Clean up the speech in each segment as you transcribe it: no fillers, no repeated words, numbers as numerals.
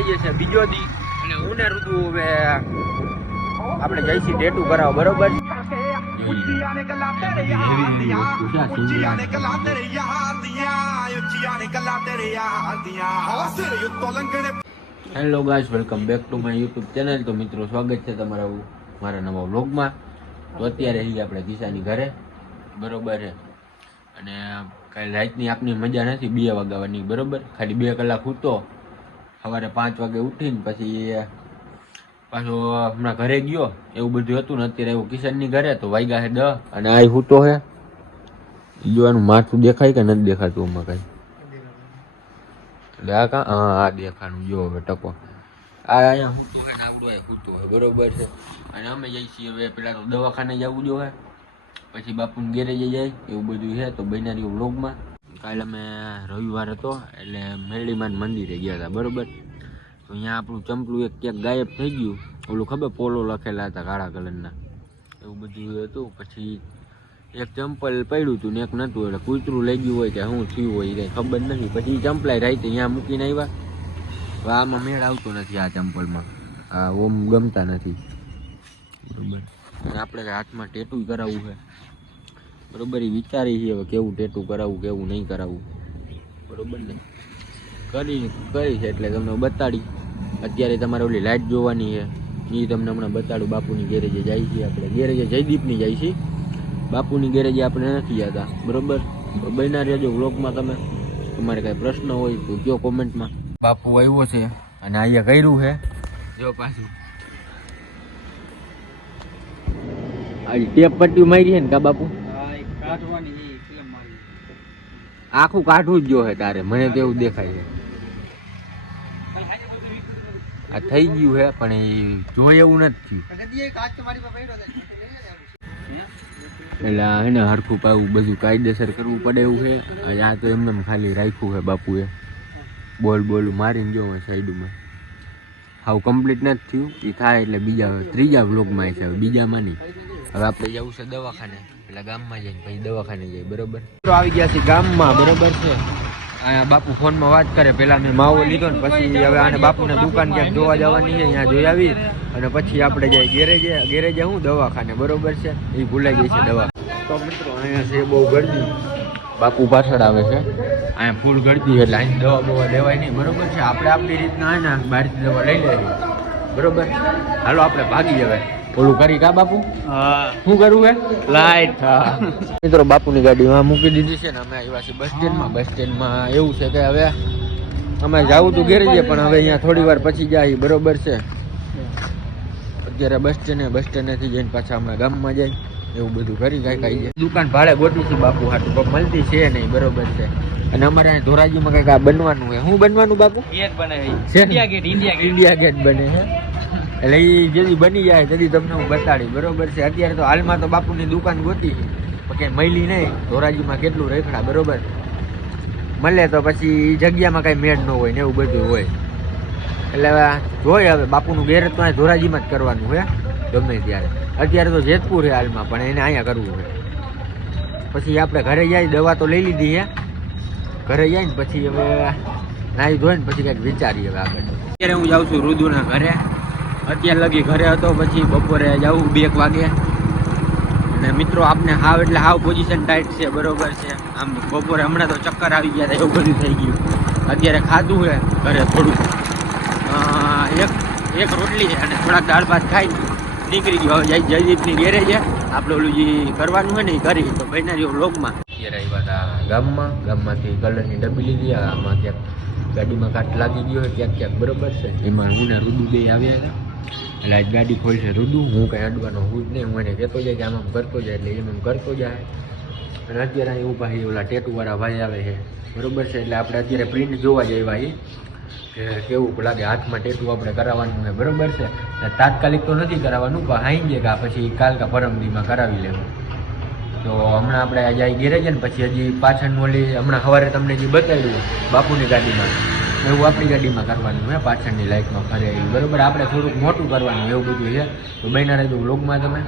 આવીએ છે બીજો દી એટલે હું ને ઋતુ હવે આપણે જઈશું ટેટુ કરાવો બરોબર. Hello guys, welcome back to my YouTube channel. તો મિત્રો સ્વાગત છે તમારા મારા નવા વ્લોગમાં. તો અત્યારે અહીં આપણે દિશાની ઘરે બરોબર છે અને કાલે રાતની આપની મજા નથી 2 વાગ્યાની બરોબર. ખાલી 2 કલાક સૂતો, સવારે 5 વાગે ઉઠીને પછી પાછો હમણાં ઘરે ગયો એવું બધું હતું ને. અત્યારે એવું કિશનની ઘરે તો વાગ્યા છે 10 અને આ સૂતો છે. જોવાનું માથું દેખાય કે નથી દેખાતું આમાં કઈ? એટલે આ કા આ દેખાનું જો હવે ટકો આ અહીંયા સૂતો છે ને આવડો સૂતો છે બરોબર છે. અને અમે જઈએ છીએ હવે પેલા તો દવાખાને જવું જોઈએ, પછી બાપુને ગેરેજે જાય એવું બધું છે. તો બનારી વ્લોગમાં કાલે અમે રવિવાર હતો એટલે મેરડીમાન મંદિરે ગયા હતા બરોબર. તો અહીંયા આપણું ચંપલું એક ક્યાંક ગાયબ થઈ ગયું. ઓલું ખબર પોલો લખેલા હતા કાળા કલરના એવું બધું હતું. પછી એક ચંપલ પડ્યું હતું ને એક નહોતું, એટલે કૂતરું લઈ ગયું હોય કે શું થયું હોય એ ખબર નથી. પછી ચંપલાય રાતે અહીંયા મૂકીને આવ્યા. તો આમાં મેળ આવતો નથી આ ચંપલમાં, આ ઓમ ગમતા નથી બરોબર. અને આપણે હાથમાં ટેટુ કરાવવું છે બરોબર. એ વિચારી છે હવે કેવું ટેટુ કરાવવું કેવું નહીં કરાવવું બરોબર ને. કરી છે એટલે તમને બતાડી. અત્યારે તમારે ઓલી લાઇટ જોવાની છે એ તમને હમણાં બતાડું. બાપુની ગેરેજે જાય છે આપણે, ગેરેજે જયદીપની જાય છે, બાપુની ગેરેજે આપણે નથી જતા બરોબર. તો બન્યા રહેજો વ્લોગમાં. તમે તમારે કાંઈ પ્રશ્ન હોય તો કયો કોમેન્ટમાં. બાપુ આવ્યો છે અને અહીંયા કર્યું છે જો પાછું આ ટેપ પટ્ટી મારી છે ને કા બાપુ? આખું કાઢવું જ જો હે તારે, મને તો એવું દેખાય છે. આ થઈ ગયું છે પણ એ જોઈ એવું નથી થયું. એટલે એને હરખું પાવું બધું કાયદેસર કરવું પડે એવું છે. આ તો એમને ખાલી રાખ્યું છે બાપુએ, બોલ બોલ મારીને જો સાઈડમાં. હાવ કમ્પ્લીટ નથી થયું. એ થાય એટલે ત્રીજા વ્લોગમાં છે, બીજામાં નહીં. હવે આપણે જવું છે દવાખાને, એટલે ગામમાં જઈને પછી દવાખાને જઈએ બરોબર. આવી ગયા છે ગામમાં બરોબર છે. અહીંયા બાપુ ફોનમાં વાત કરે. પેલા મેં માવો લીધો ને પછી હવે આને બાપુને દુકાન ક્યાંક જોવા જવાની છે, અહીંયા જોઈ આવી અને પછી આપણે જઈએ ગેરેજે હું દવાખાને બરોબર છે. એ ભૂલાઈ ગઈ છે દવા. તો મિત્રો અહીંયા છે બહુ ગરદી, બાપુ પાછળ આવે છે. અહીંયા ફૂલ ગરદી એટલે અહીં દવા બવા લેવાય નહીં બરોબર છે. આપણે આપણી રીતના હોય ને બહારથી દવા લઈ લેવી બરોબર. હાલો આપણે ભાગી જવાય ઓલું કરી કા બાપુ? હા. શું કરવું હે? લાઈટ. હા મિત્રો બાપુની ગાડીમાં મૂકી દીધી છે ને અમે આવ્યા છીએ બસ સ્ટેન્ડમાં. બસ સ્ટેન્ડમાં એવું છે કે હવે અમે જવું તું ગેરેજે પણ હવે અહીંયા થોડી વાર પછી જાય બરોબર છે. અત્યારે બસ સ્ટેન્ડેથી જઈને પાછા અમે ગામમાં જાય એવું બધું કરી કાંઈ જાય. દુકાન ભાડે ગોઠવી છે બાપુ હાટું પણ મળતી છે નહીં બરોબર છે. અને અમારે અહીં ધોરાજીમાં કંઈક આ બનવાનું હોય. શું બનવાનું બાપુ? ગેટ બને છે, ઇન્ડિયા ગેટ બને છે. એટલે એ જેથી બની જાય તેથી તમને હું બતાડી બરોબર છે. અત્યારે તો હાલમાં તો બાપુની દુકાન ગોતી કે મળી નહીં. ધોરાજીમાં કેટલું રેખડા બરોબર મળે તો પછી જગ્યામાં કાંઈ મેળ ન હોય ને એવું બધું હોય. એટલે હવે જોઈએ હવે બાપુનું ગેરેજ તો અહીં ધોરાજીમાં જ કરવાનું હોય ગમે ત્યારે. અત્યારે તો જેતપુર છે હાલમાં પણ એને અહીંયા કરવું હોય. પછી આપણે ઘરે જાય, દવા તો લઈ લીધી છે, ઘરે જાય ને પછી હવે નાહી ધોઈને પછી કંઈક વિચારીએ હવે આગળ. અત્યારે હું જાઉં છું રુદુના ઘરે. અત્યારે લગી ઘરે હતો, પછી બપોરે જાઉં 2 વાગે. અને મિત્રો આપને હાવ એટલે હાવ પોઝિશન ટાઈટ છે બરોબર છે. આમ બપોરે હમણાં તો ચક્કર આવી ગયા હતા એવું બધું થઈ ગયું. અત્યારે ખાધું છે ઘરે થોડુંક, એક રોટલી છે અને થોડાક દાળ ભાત ખાઈ નીકળી ગયો. જયદીપની ગેરેજ છે, આપણે ઓલું જે કરવાનું હોય ને એ કરી. તો ભાઈના વ્લોગમાં અત્યારે આવ્યા હતા ગામમાંથી કલરની ડબ્બી લીધી. આમાં ક્યાંક ગાડીમાં કાટ લાગી ગયો હોય ક્યાંક બરોબર છે. એમાં હું ને રુદુ બે આવ્યા હતા. એટલે આજ ગાડી ખોલશે રુદુ. હું કંઈ અડવાનો હું જ નહીં. હું એને કહેતો જાય કે આમ કરતો જાય એટલે એમ કરતો જાય. અને અત્યારે અહીં ઊભા છે ઓલા ટેટુવાળા ભાઈ આવે છે બરોબર છે. એટલે આપણે અત્યારે પ્રિન્ટ જોવા જઈએ ભાઈ કે કેવું લાગે. હાથમાં ટેટુ આપણે કરાવવાનું છે બરોબર છે. તાત્કાલિક તો નથી કરાવવાનું પણ હાઈ જાય કે પછી કાલ કા પરમદીમાં કરાવી લેવું. તો હમણાં આપણે જાય ગેરેજ ને પછી હજી પાછળનું ઓલી હમણાં સવારે તમને જે બતાવ્યું બાપુની ગાડીમાં એવું આપણી ગાડીમાં કરવાનું હે. પાછળની લાઇટમાં ફરે બરોબર. આપણે થોડુંક મોટું કરવાનું એવું બધું છે. તો બન્યા રહેજો વ્લોગમાં તમે.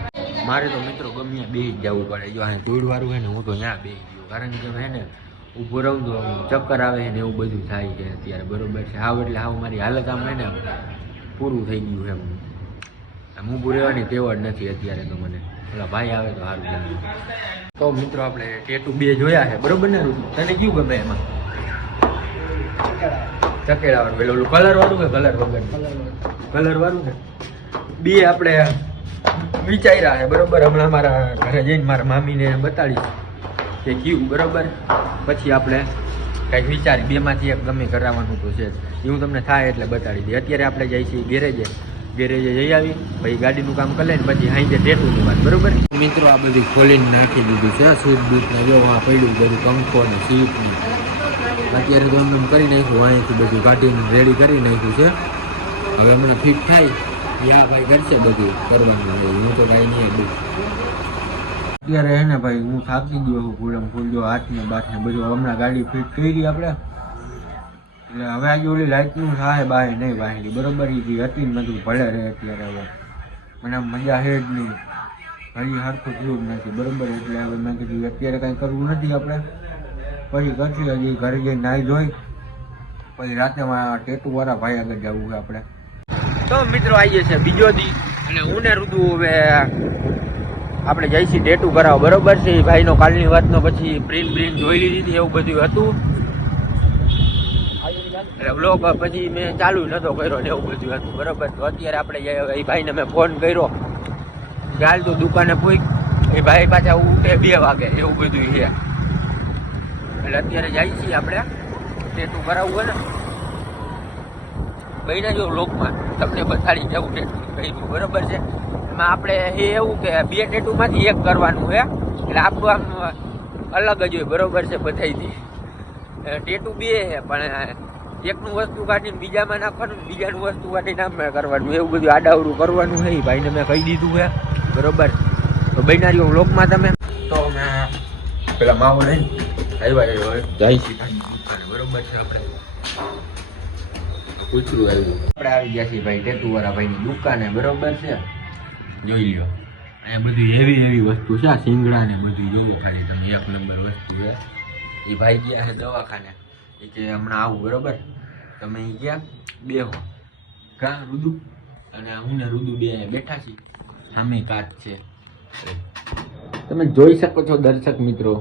મારે તો મિત્રો ગમે બે જ જવું પડે. જો અહીંયા ધૂળવાળું છે ને હું તો ત્યાં બે ગયો કારણ કે હે ને ઊભું રહું તો ચક્કર આવે ને એવું બધું થાય છે અત્યારે, બરોબર છે. હાવ એટલે હાવ મારી હાલત આમ ને પૂરું થઈ ગયું છે. આમ ઊભું રહેવાની ટેવ જ નથી અત્યારે તો મને. પેલા ભાઈ આવે તો સારું લાગે. તો મિત્રો આપણે ટેટુ 2 જોયા છે, બરોબર ને? તને કયું ગમે એમાં? ચકેડા વાળું, પેલું કલર વાળું કે કલર વગર? કલર વાળું ને 2 આપણે વિચાર્યા છે, બરોબર. હમણાં મારા ઘરે જઈને મારા મામીને બતાડીશ કે કયું, બરોબર. પછી આપણે કંઈક વિચારી 2માંથી એક ગમે કરાવવાનું તો છે જ. એવું તમને થાય એટલે બતાડી દઈએ. અત્યારે આપણે જઈએ છીએ ગેરેજે જઈ આવી, પછી ગાડીનું કામ કરી લઈને પછી હાઈ ટેટુની વાત, બરોબર. મિત્રો આ બધું ખોલીને નાખી દીધું છે, સીટ બીટને જો આ પડ્યું બધું, પંખો ને સીટ ને. અત્યારે તો એમ કરી નાખ્યું, અહીંથી બધું કાઢીને રેડી કરી નાખ્યું છે. હવે હમણાં ફિટ થાય યા ભાઈ કરશે બધું કરવાનું હોય. હું તો કાંઈ નહીં બધું અત્યારે હે ને ભાઈ, હું થાકી ગયો છું ફૂલમ ફૂલ. જો હાથને બાથને બધું હમણાં ગાડી ફિટ કરી આપણે, એટલે હવે આજે ઓલી લાઇટનું થાય બહાર નહીં વાહેલી, બરોબર. એ હતી ને બધું ભલે રહે અત્યારે. હવે મને આમ મજા છે જ નહીં, હજી સરખું થયું જ નથી, બરોબર. એટલે હવે મેં કીધું અત્યારે કાંઈ કરવું નથી આપણે, પછી કરશું. હજી ઘરે જઈને નાહી જોઈ પછી રાતે ટેટુવાળા ભાઈ આગળ જવું છે આપણે. તો મિત્રો આવીએ છે બીજો દી, અને હું ને ઋતુ હવે આપણે જઈશી ટેટુ કરાવો, બરોબર છે. ભાઈનો કાલની વાતનો પછી પ્રિન્ટ જોઈ લીધી હતી, એવું બધું હતું. એટલે બ્લોગ પછી મેં ચાલુ નતો કર્યો ને એવું બધું હતું, બરોબર. તો અત્યારે આપણે એ ભાઈને મેં ફોન કર્યો કે હાલ તું દુકાને પૂછ. એ ભાઈ પાછા ઉઠે 2 વાગે, એવું બધું છે. એટલે અત્યારે જાય છીએ આપણે ટેટુ કરાવવું હોય ને, બહેના જો લોકમાં તમને બતાડી જવું ટેટુ કર્યું, બરોબર છે. એમાં આપણે એ એવું કે 2 ટેટુમાંથી એક કરવાનું છે, એટલે આપણું આમ અલગ જ હોય, બરોબર છે. બધાથી ટેટુ 2 છે, પણ એકનું વસ્તુ કાઢીને બીજામાં નાખવાનું, બીજાનું વસ્તુ કાઢીને આમ કરવાનું, એવું બધું આડાવડું કરવાનું છે. એ ભાઈને મેં કહી દીધું છે, બરોબર. તો બહેનારીઓ વ્લોગમાં તમે તો મેં પેલા માવો લઈને આવ્યા જાય છે દુકાને, બરોબર છે. આપણે પૂછડું આવ્યું, આપણે આવી ગયા છીએ ભાઈ ટેટુવાળા ભાઈની દુકાને, બરોબર છે. જોઈ લો અહીંયા બધું એવી વસ્તુ છે, આ સિંગડા ને બધું જોવો ખાલી તમે, 1 નંબર વસ્તુ છે. એ ભાઈ ગયા છે દવાખાને, એ કે હમણાં આવું, બરોબર. તમે એ ગયા બેહો કા રુદુ, અને હું ને રુદુ 2 બેઠા છીએ, સામે કાચ છે. તમે જોઈ શકો છો દર્શક મિત્રો,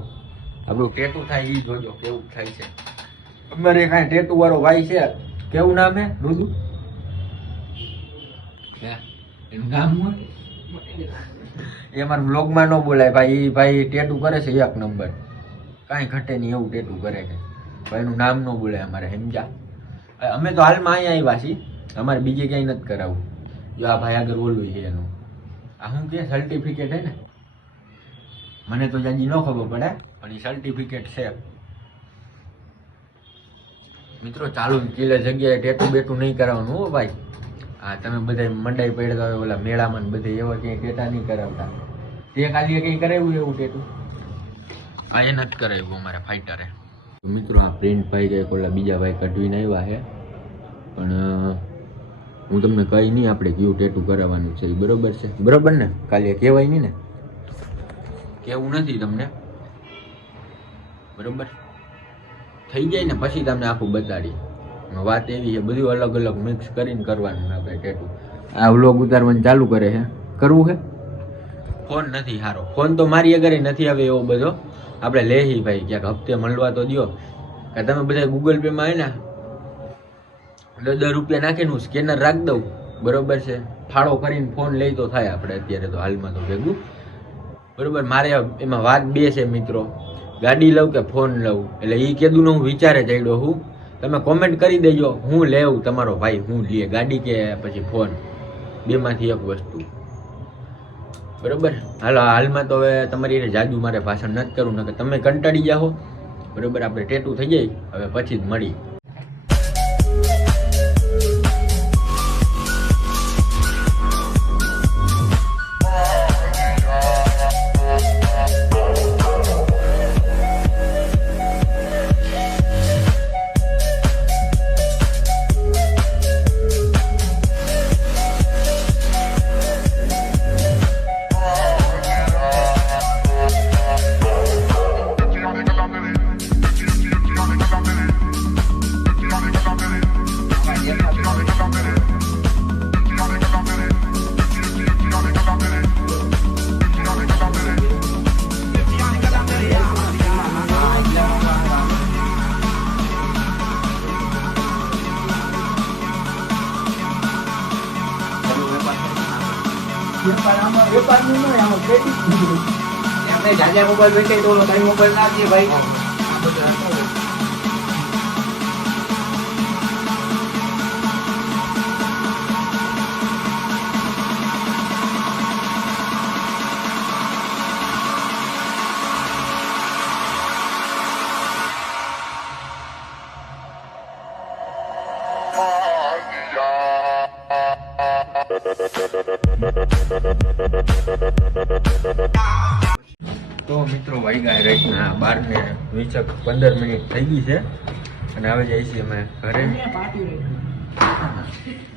આપણું ટેટુ થાય એ જોજો કેવું થાય છે. અમારે કાંઈ ટેટુ વાળો ભાઈ છે, કેવું નામ હે રુદુ? એનું નામ હોય એ અમારા વ્લોગમાં ન બોલાય ભાઈ. એ ભાઈ ટેટુ કરે છે 1 નંબર, કાંઈ ઘટે નહીં એવું ટેટુ કરે છે ભાઈ. એનું નામ ન બોલાય અમારે, સમજા. અમે તો હાલમાં અહીંયા આવ્યા છીએ, અમારે બીજે ક્યાંય નથી કરાવવું. જો આ ભાઈ આગળ ઓલું છે એનું, આ શું કે સર્ટિફિકેટ હે ને, મને તો જાજી ન ખબર પડે, પણ એ સર્ટિફિકેટ છે. મિત્રો ચાલુ કિલે જગ્યાએ ટેટુ બેટુ નહીં કરાવવાનું હો ભાઈ. હા તમે બધા મંડાઈ પડતા હોય ઓલા મેળામાં બધે એવા ક્યાંય ટેટા નહીં કરાવતા. તે ખાલી કંઈ કરાવ્યું એવું ટેટુ? હા એ નથી કરાવ્યું અમારા ફાઈટરે. મિત્રો આ પ્રિન્ટ ભાઈ કંઈક ઓલા બીજા ભાઈ કઢવીને આવ્યા છે, પણ હું તમને કહી નહીં આપણે કયું ટેટુ કરાવવાનું છે એ, બરોબર છે. બરોબર ને? કાલે કહેવાય નહીં ને, કેવું નથી તમને, બરોબર. થઈ જાય ને પછી તમને આખું બતાડી. વાત એવી છે, બધું અલગ અલગ મિક્સ કરીને કરવાનું આપણે ટેટુ. આ વ્લોગ ઉતારવાનું ચાલુ કરે છે, કરવું છે. ફોન નથી સારો, ફોન તો મારી આગળ નથી આવે એવો બધો. આપણે લેહી ભાઈ ક્યાંક હપ્તે મળવા તો દો, કે તમે બધા ગૂગલ પે માં આવે ને 10 રૂપિયા નાખીને હું સ્કેનર રાખી દઉં, બરોબર છે. ફાળો કરીને ફોન લઈ તો થાય આપણે અત્યારે તો હાલમાં તો ભેગું, બરોબર. મારે એમાં વાત 2 છે મિત્રો, ગાડી લઉં કે ફોન લઉં. એટલે એ કીધું ને હું વિચારે ચડ્યો હું. તમે કોમેન્ટ કરી દેજો હું લેવું તમારો ભાઈ, હું લે ગાડી કે પછી ફોન, 2માંથી એક વસ્તુ, બરોબર. હાલો હાલમાં તો હવે તમારી જાજુ મારે ભાષણ નથી કરવું, નકર તમે કંટાળી જાઓ, બરોબર. આપણે ટેટુ થઈ જાય હવે પછી જ મળી. એમને જાજા મોબાઈલ વેચે તો તારી મોબાઈલ ના દે ભાઈ. તો મિત્રો વાગ્યા રાતના 12:20 થઈ ગઈ છે અને હવે જઈએ છીએ અમે ઘરે.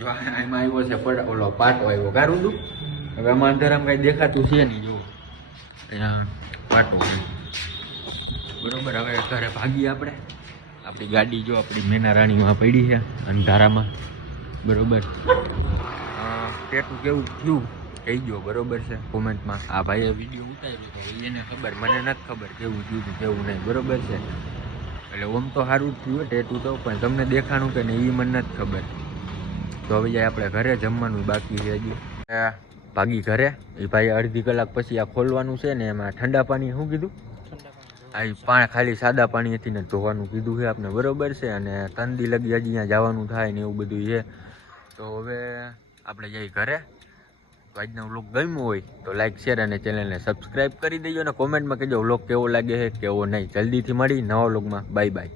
જો એમાં આવ્યો છે ઓલો પાટો આવ્યો કારું તું. હવે આમાં અંધારામાં કઈ દેખાતું છે નહીં. જો અહીંયા પાટો છે બરોબર. હવે ઘરે ભાગીએ આપણે. આપણી ગાડી જો આપણી મેના રાણીમાં પડી છે અંધારામાં બરોબર. ટેટું કેવું થયું કહી ગયો બરોબર છે કોમેન્ટમાં. આ ભાઈએ વિડીયો ઉતાર્યો તો એને ખબર, મને નથી ખબર કેવું થયું હતું કેવું નહીં બરોબર છે. એટલે ઓમ તો સારું જ થયું ટેટું તો, પણ તમને દેખાણું કે નહીં એ મને નથી ખબર. તો હવે જાય આપણે ઘરે, જમવાનું બાકી છે હજી. ભાગી ઘરે. એ ભાઈ અડધી કલાક પછી આ ખોલવાનું છે ને એમાં ઠંડા પાણી શું કીધું? આ ખાલી સાદા પાણીથી ને ધોવાનું કીધું છે આપણે બરોબર છે. અને ઠંડી લગી હજી અહીંયા જવાનું થાય ને એવું બધું છે. તો હવે આપણે જઈ ઘરે. તો આજનો વ્લોગ ગમ્યો હોય તો લાઈક શેર અને ચેનલને સબસ્ક્રાઈબ કરી દેજો અને કોમેન્ટમાં કહેજો વ્લોગ કેવો લાગે છે કેવો નહીં. જલ્દીથી મળી નવા વ્લોગમાં. Bye bye.